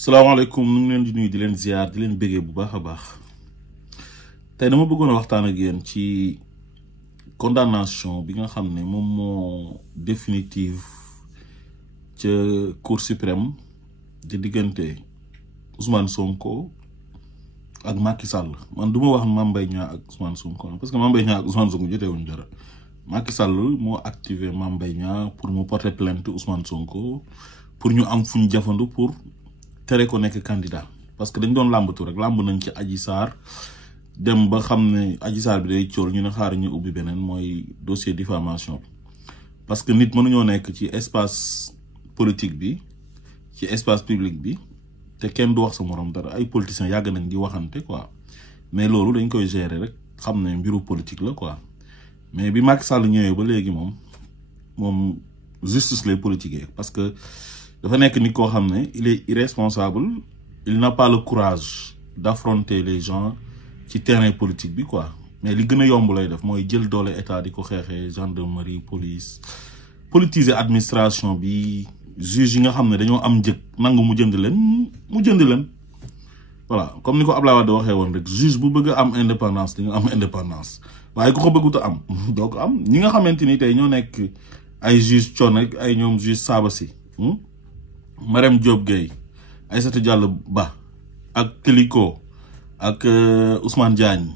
salaamaaleykum nu ngi leen di nuyu di leen ziar di leen béggee bu baax a baax tey dama bëggoon a waxtaan ak yéen ci condamnation bi nga xam ne moom moo définitive ca Cour suprême di diggante Ousmane Sonko ak Macky Sall man du ma wax Mame Mbaye Niang ak Ousmane Sonko parce que Mame Mbaye Niang ak Ousmane Sonko jotewuñu dara. Macky Sall moo activé Mame Mbaye Niang pour mu porter plainte Ousmane Sonko pour ñu am fu ñu jafandu pour tere ko nekk candidat parce que dañ doon làmbatu rek làmb nañ ci Adji Sarr dem ba xam ne Adji Sarr bi day cool ñu ne xaar ñu ubbi beneen mooy dossier diffamation parce que nit mënuñoo nekk ci espace politique bi ci espace public bi te kenn du wax sa morom dara ay politiciens yàgg nañ di waxante quoi mais loolu dañ koy gérer rek xam ne mbiru politique la quoi mais bi Macky Sall ñëwee ba léegi moom justice lay politiquer parce que dafa nekk nit koo xam ne il est irresponsable il n'a pas le courage d'affronter les gens ci terrain politique bi quoi mais li gën a yomb lay def mooy jël doole état di ko xeexee gendarmerie police politiser administration bi juge yi nga xam ne dañoo am njëg nangu mu jënd leen voilà comme ni ko Abdoulaye Wade waxee woon rek juge bu bëgg a am indépendance di nga am indépendance waaye ku ko bëggut a am doo ko am ñi nga xamante ni tey ñoo nekk ay juge Thione ak ay ñoom juge Sabassi Marème Diop Gueye Aïssatou Diallo Ba ak Keliko ak Ousmane Diagne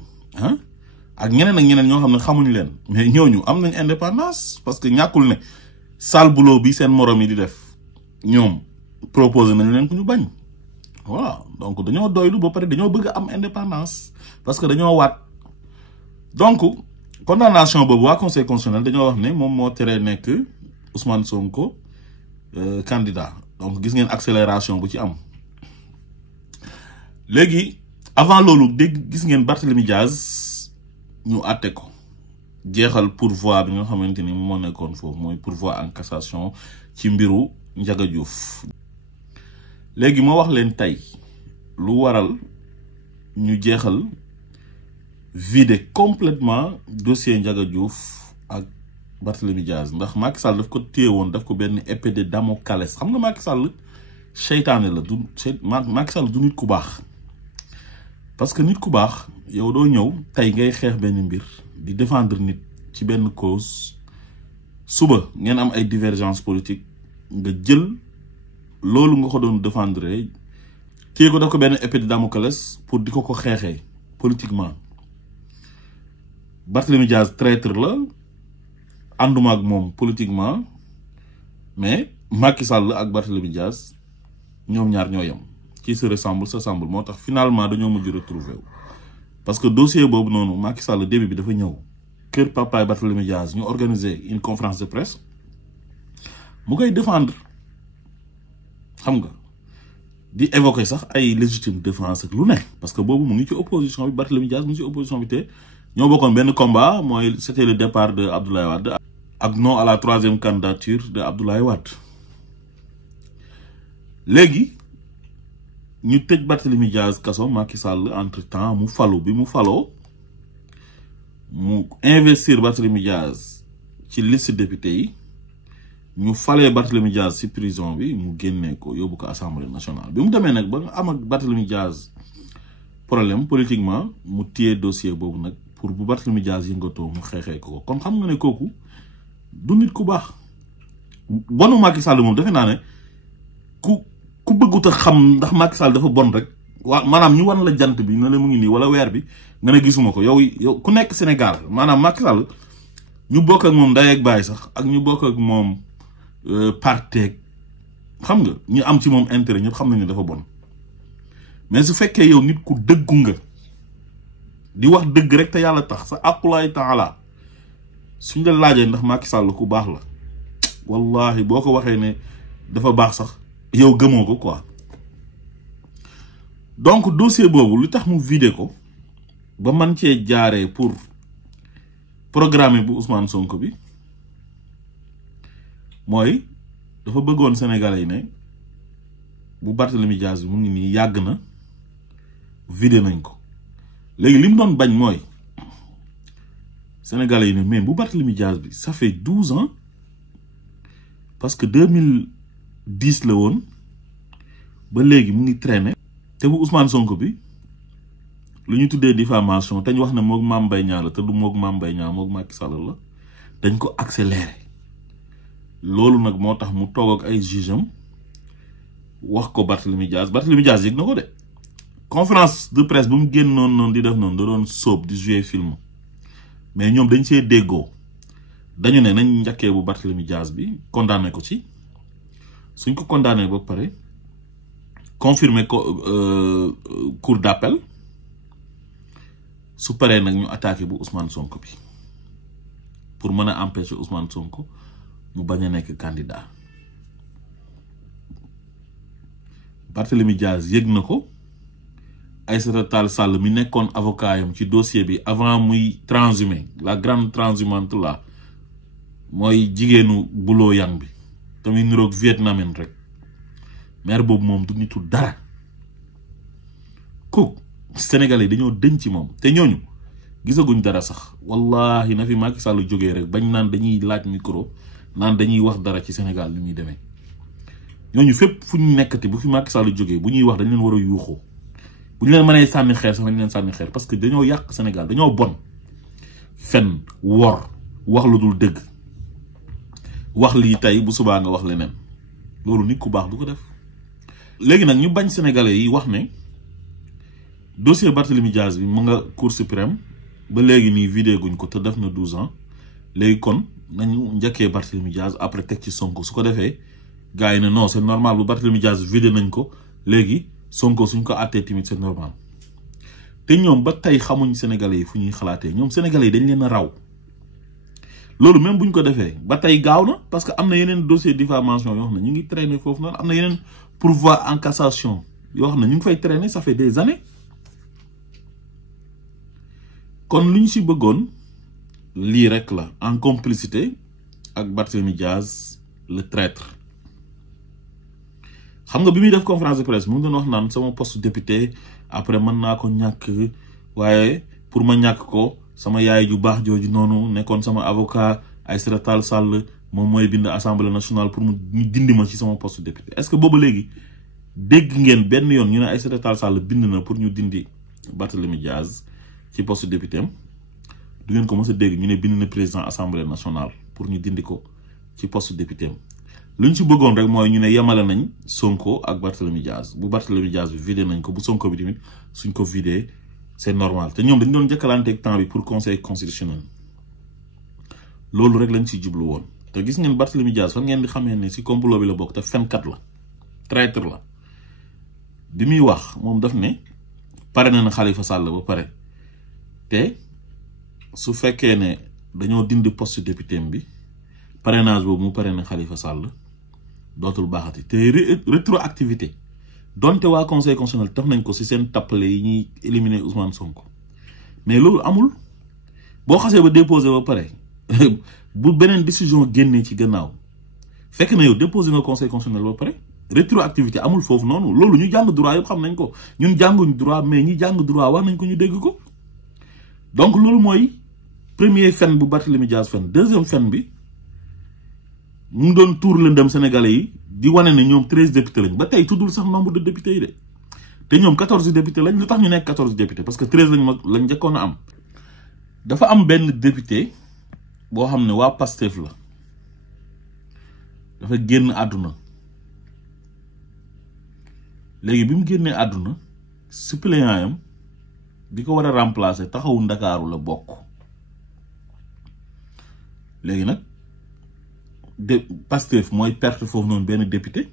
ak ñeneen ñoo xam ne xamuñ leen mais ñooñu am nañ indépendance parce que ñàkkul ne sale boulot bi seen morom yi di def ñoom proposé nañ leen ku ñu bañ voilà donc dañoo doylu ba pare dañoo bëgg am indépendance parce que dañoo waat donc condamnation boobu waa conseil constitutionnel dañoo wax ne moom moo teree nekk Ousmane Sonko candidat donc gis ngeen accélération bu ci am léegi avant loolu dégg gis ngeen Barthélémy Diaz ñu àtte ko jeexal pourvoi bi nga xamante ni moo nekkoon foofu mooy pourvoi en cassation ci mbiru Ndiaga Diouf léegi moo wax leen tey lu waral ñu jeexal vider complètement dossier Ndiaga Diouf ak Barthélémy Diaz ndax Macky Sall daf ko téye woon daf ko benn épée de Damoclès xam nga Macky Sall seytaane la du Macky Sall du nit ku baax parce que nit ku baax yow doo ñëw tey ngay xeex benn mbir di défendre nit ci benn cause suba ngeen am ay divergence politique nga jël loolu nga ko doon défendre téye ko daf ko benn épée de Damoclès pour di ko xeexee politiquement Barthélémy Diaz traître la ànduma ak moom politiquement mais Macky Sall ak Barthélémy Diaz ñoom ñaar ñoo yem qui se ressemble s'assemble moo tax finalement dañoo mujj retrouver wu parce que dossier boobu noonu Macky Sall début bi dafa ñëw kër papaay Barthélémy Diaz ñu organiser une conférence de presse mu koy défendre xam nga di évoquer sax ay légitime défense ak lu ne parce que boobu mu ngi ci opposition bi Barthélémy Diaz mu ngi ci opposition bi te ñoo bokkoon benn combat mooy c'était le départ de Abdoulaye Wade ak non à la troisième candidature de Abdoulaye Wade léegi ñu tëj Barthélémy Diaz kaso Macky Sall entre temps mu falu bi mu faloo mu investir Barthélémy Diaz ci liste député yi ñu falee Barthélémy Diaz ci prison bi mu génnee ko yóbbu ko assemblée nationale bi mu demee nag ba nga am ak Barthélémy Diaz problème politiquement mu téye dossier boobu nag pour bu Barthélémy Diaz yëngatoo mu xeexee ko kon xam nga ne kooku du nit ku baax bonu Macky Sall moom defe naa ne ku bëggut a xam ndax Macky Sall dafa bon rek waa maanaam ñu wan la jant bi ne la mu ngi nii wala weer bi nga ne gisuma ko yow ku nekk Sénégal maanaam Macky Sall ñu bokk ak moom ndey ak baay sax ak ñu bokk ak moom parteeg xam nga ñu am ci moom intérêt ñëpp xam nañu dafa bon mais su fekkee yow nit ku dëggu nga di wax dëgg rek te yàlla tax sa aqulaay taala suñ la laajee ndax Macky Sall ku baax la wallahi boo ko waxee ne dafa baax sax yow gëmoo ko quoi donc dossier boobu lu tax mu vidé ko ba man cee jaaree pour programme bu Ousmane Sonko bi mooy dafa bëggoon Sénégalais yi ne bu Barthélémy Diaz bi mu ngi nii yàgg na vidé nañ ko léegi li mu doon bañ mooy Sénégalais yi ne mais bu Barthélémy Diaz bi ça fait 12 ans parce que 2010 la woon ba léegi mu ngi traîner te bu Ousmane Sonko bi lu ñu tuddee diffamation te ñu wax ne moog Mame Mbaye Niang la te du moog Mame Mbaye Niang moog Macky Sall la dañ ko accéléré loolu nag moo tax mu toog ak ay juge am wax ko Barthélémy Dias yëg na ko de conférence de presse bu mu génn noonu di def noonu da doon sóob di jouer film mais ñoom dañ see déggoo dañu ne nañ njëkkee bu Barthélémy Dias bi condamné ko ci suñ ko condamné ba pare confirmer ko cour d'appel su paree nag ñu attaqué bu Ousmane Sonko bi pour mën a empêcher Ousmane Sonko mu bañ a nekk candidat Barthélémy Dias yëg na ko Aïssata Tall Sall mi nekkoon avocat yam ci dossier bi avant muy transhumé la grande transhumante là mooy jigéenu buloo yang bi tamit niroog vietnamien rek maire boobu moom du nitu dara ko Sénégalais dañoo dëñ ci moom te ñooñu gisaguñ dara sax wallahi na fi Macky Sall jógee rek bañ naan dañuy laaj micro naan dañuy wax dara ci Sénégal ni muy demee ñooñu fépp fu ñu nekkati bu fi Macky Sall jógee bu ñuy wax dañ leen war a yuuxoo bu ñu leen mënee sànni xeer sax dañ leen sànni xeer parce que dañoo yàq Sénégal dañoo bon fen wor wax lu dul dëgg wax lii tey bu subaa nga wax leneen loolu nit ku baax du ko def. léegi nag ñu bañ sénégalais yi wax ne dossier Barthélémy Dias bi mu nga Cour suprême ba léegi nii vidé guñ ko te def na 12 ans léegi kon nañu njëkkee Barthélémy Dias après teg ci Sonko su ko defee gars yi ne non c'est normal bu Barthélémy Dias vidé nañ ko léegi Sonko suñ ko àttee tamit c'est normal te ñoom ba tey xamuñ sénégalais yi fu ñuy xalaatee ñoom sénégalais yi dañ leen a raw loolu même buñ ko defee ba tey gaaw na parce que am na yeneen dossier diffamation yoo xam ne ñu ngi traîner foofu noonu am na yeneen pourvoi en cassation yoo xam ne ñu ngi fay traîner ça fait des années kon lu ñu si bëggoon lii rek la en complicité ak Barthélémy Dias le traître xam nga bi muy def conférence de presse mu ngi doon wax naan sama poste député après mën naa ko ñàkk waaye pour ma ñàkk ko sama yaay ju baax jooju noonu nekkoon sama avocat Aïssata Tall Sall moom mooy bind assemblée nationale pour mu dindi ma ci sama poste député est-ce que boobu léegi dégg ngeen benn yoon ñu ne Aïssata Tall Sall bind na pour ñu dindi Barthélémy Dias ci poste député am du ngeen ko mës a dégg ñu ne bind na président assemblée nationale pour ñu dindi ko ci poste député am lu ñu ci bëggoon rek mooy ñu ne yemale nañ Sonko ak Barthélémy Dias bu Barthélémy Dias bi vidé nañ ko bu Sonko bi tamit suñ ko vidé c'est normal te ñoom dañ doon jëkkalanteeg temps bi pour conseil constitutionnel loolu rek lañ ci jublu woon te gis ngeen Barthélémy Dias fan ngeen di xamee ne si complot bi la bokk te fenkat la traître la bi muy wax moom daf ne pare na Khalifa Sall ba pare te su fekkee ne dañoo dindi poste député bi parrainage boobu mu pare na Khalifa Sall dootul baaxati te rétroactivité donte waa conseil constitutionnel tax nañ ko si seen tappale yi ñuy éliminer Ousmane Sonko mais loolu amul boo xasee ba déposé ba pare bu beneen décision génnee ci gannaaw fekk na yow déposé nga conseil constitutionnel ba pare rétroactivité amul foofu noonu loolu ñu jàng droit yëpp xam nañ ko ñun jànguñ droit mais ñi jàng droit wax nañ ko ñu dégg ko donc loolu mooy premier fen bu Barthélémy Dias fen deuxième fen bi mu ngi doon tuur lëndëm sénégalais yi di wane ne ñoom 13 députés lañ ba tey tuddul sax nombre de députés yi de te ñoom 14 députés lañ lu tax ñu nekk 14 députés parce que 13 lañ njëkkoon a am. dafa am benn député boo xam ne waa Pastef la dafa génn àdduna léegi bi mu génnee àdduna suppléant yam bi ko war a remplacer taxawu Ndakaaru la bokk léegi nag de Pastef mooy perte foofu noonu benn député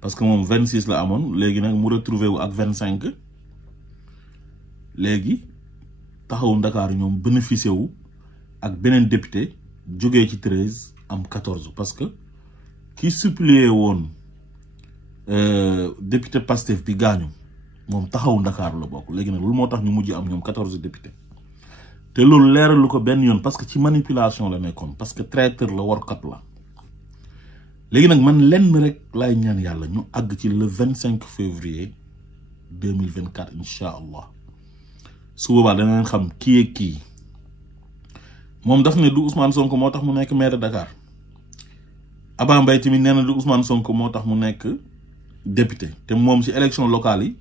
parce que moom 26 la amoon léegi nag mu retrouvé wu ak 25 léegi taxawu Ndakaaru ñoom bénéficié wu ak beneen député jógee ci 13 am 14 parce que ki suppléé woon député Pastef bi gaañu moom taxawu Ndakaaru la bokk léegi nag loolu moo tax ñu mujj am ñoom 14 députés te loolu leeralu ko benn yoon parce que ci manipulation la nekkoon parce que traître la warkat la léegi nag man lenn rek laay ñaan yàlla ñu àgg ci le 25 février 2024 incha allah su boobaa dana leen xam kii ak kii moom daf ne du Ousmane Sonko moo tax mu nekk maire de Dakar Abba Mbaye tamit nee na du Ousmane Sonko moo tax mu nekk député te moom ci élection locale yi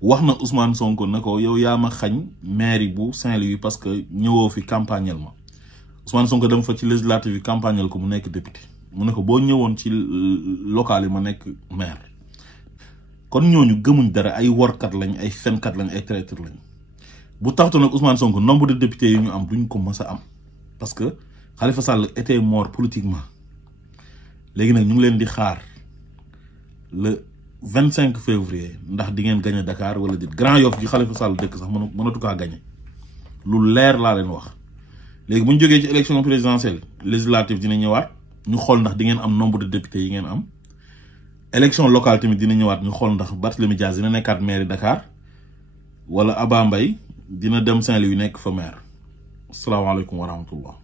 wax na Ousmane Sonko ne ko yow yaa ma xañ mairie bu Saint-Louis parce que ñëwoo fi campagnal ma Ousmane Sonko dem fa ci législative yi campagnal ko mu nekk député mu ne ko boo ñëwoon ci local yi ma nekk maire. kon ñooñu gëmuñ dara ay workat lañ ay fenkat lañ ay traître lañ bu taxtu nag Ousmane Sonko nombre de députés yi ñu am duñ ko mës a am parce que Khalifa Sall était mort politiquement léegi nag ñu ngi leen di xaar le 25 février ndax di ngeen gagné Dakar wala dit Grand Yoff gi Khalifa Sall dëkk sax mënatu kaa gagné lu leer laa leen wax léegi bu ñu jógee ci élection présidentielle législative dina ñëwaat ñu xool ndax di ngeen am nombre de députés yi ngeen am élection locale tamit dina ñëwaat ñu xool ndax Barthélémy Dias dina nekkaat maire Dakar wala Aba Mbaye dina dem Saint-Louis nekk fa maire asalaamaaleykum wa rahmatullah